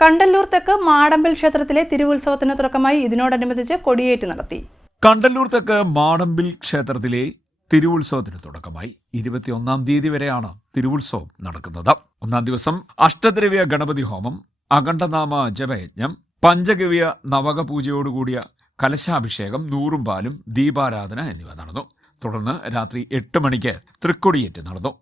കണ്ടല്ലൂർ തെക്ക് മാടമ്പിൽ ക്ഷേത്രത്തിലെ തിരുവുത്സവത്തിന് തുടക്കമായി ഇതിനോടനുബന്ധിച്ച് കൊടിയേറ്റ് നടത്തി. കണ്ടല്ലൂർ തെക്ക് മാടമ്പിൽ ക്ഷേത്രത്തിലെ തിരുവുത്സവത്തിന് തുടക്കമായി 21-ാം തീയതി വരെയാണ് തിരുവുത്സവം നടക്കുന്നത്. 1-ാം ദിവസം അഷ്ടദ്രവ്യ ഗണപതി ഹോമം, അഖണ്ഡനാമ ജപയജ്ഞം, പഞ്ചഗവ്യ നവക പൂജയോടുകൂടിയ കലശാഭിഷേകം, നൂറും പാലും, ദീപാരാധന എന്നിവ നടന്നു. തുടർന്ന് രാത്രി 8 മണിക്ക് തൃക്കൊടിയേറ്റ് നടന്നു.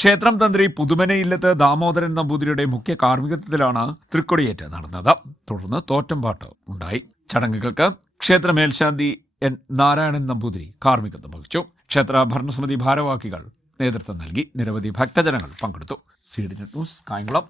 ക്ഷേത്രം തന്ത്രി പുതുമനയില്ലത്ത് ദാമോദരൻ നമ്പൂതിരിയുടെ മുഖ്യ കാർമ്മികത്വത്തിലാണ് തൃക്കൊടിയേറ്റ് നടന്നത്. തുടർന്ന് തോറ്റംപാട്ട് ഉണ്ടായി. ചടങ്ങുകൾക്ക് ക്ഷേത്ര മേൽശാന്തി എൻ നാരായണൻ നമ്പൂതിരി കാർമ്മികത്വം വഹിച്ചു. ക്ഷേത്ര ഭരണസമിതി ഭാരവാഹികൾ നേതൃത്വം നൽകി. നിരവധി ഭക്തജനങ്ങൾ പങ്കെടുത്തു. C D net news, Kayamkulam.